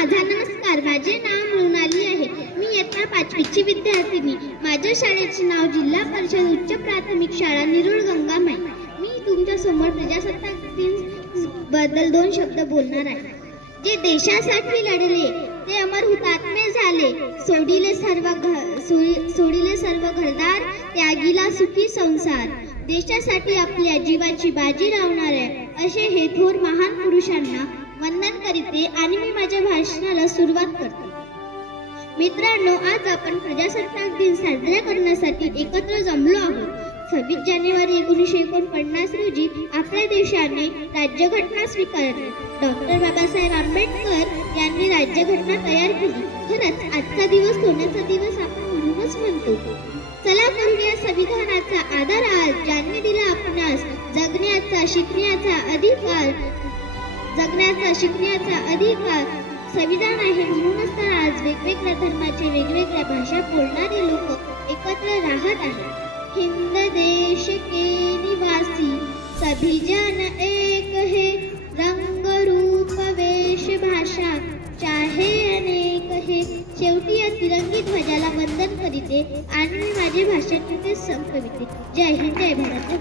माझा नमस्कार. माझे नाव मृणाली आहे. मी इयत्ता 5वीची विद्यार्थिनी. माझ्या शाळेचे नाव जिल्हा परिषद उच्च प्राथमिक शाळा निरुळ गंगामाई. मी तुमच्या समोर प्रजासत्ताक दिन बद्दल 2 शब्द बोलणार आहे. जे देशासाठी लढले ते अमर हुतात्मे झाले. सोडिले सर्व घरदार, त्यागीला सुखी संसार. देशासाठी आपल्या जीवाची बाजी लावणाऱ्या असे हे थोर महान पुरुषांना वंदन करते आणि मी माझ्या भाषणाला सुरुवात करते. मित्रांनो, आज आपण प्रजासत्ताक दिन साजरा करण्यासाठी एकत्र जमलो आहोत. 26 जानेवारी 1949 रोजी आपल्या देशाने राज्यघटना स्वीकारली. डॉक्टर बाबासाहेब आंबेडकर यांनी राज्यघटना तयार केली. खरंच आजचा दिवस सोन्याचा दिवस आपण म्हणूनच म्हणतो. चला करूया संविधानाचा आदर. आज ज्यांनी दिला आपणास जगण्याचा शिकण्याचा अधिकार संविधान आहे. म्हणूनच तर आज वेगवेगळ्या धर्माचे वेगवेगळ्या भाषा बोलणारे लोक एकत्र राहत आहेत. हिंद देश के निवासी सभी जन एक है. रंग रूप वेश भाषा चाहे अनेक है. शेवटी या तिरंगी ध्वजाला वंदन करीते आणि मी माझे भाषण तिथे संपविते. जय हिंद, जय भारत.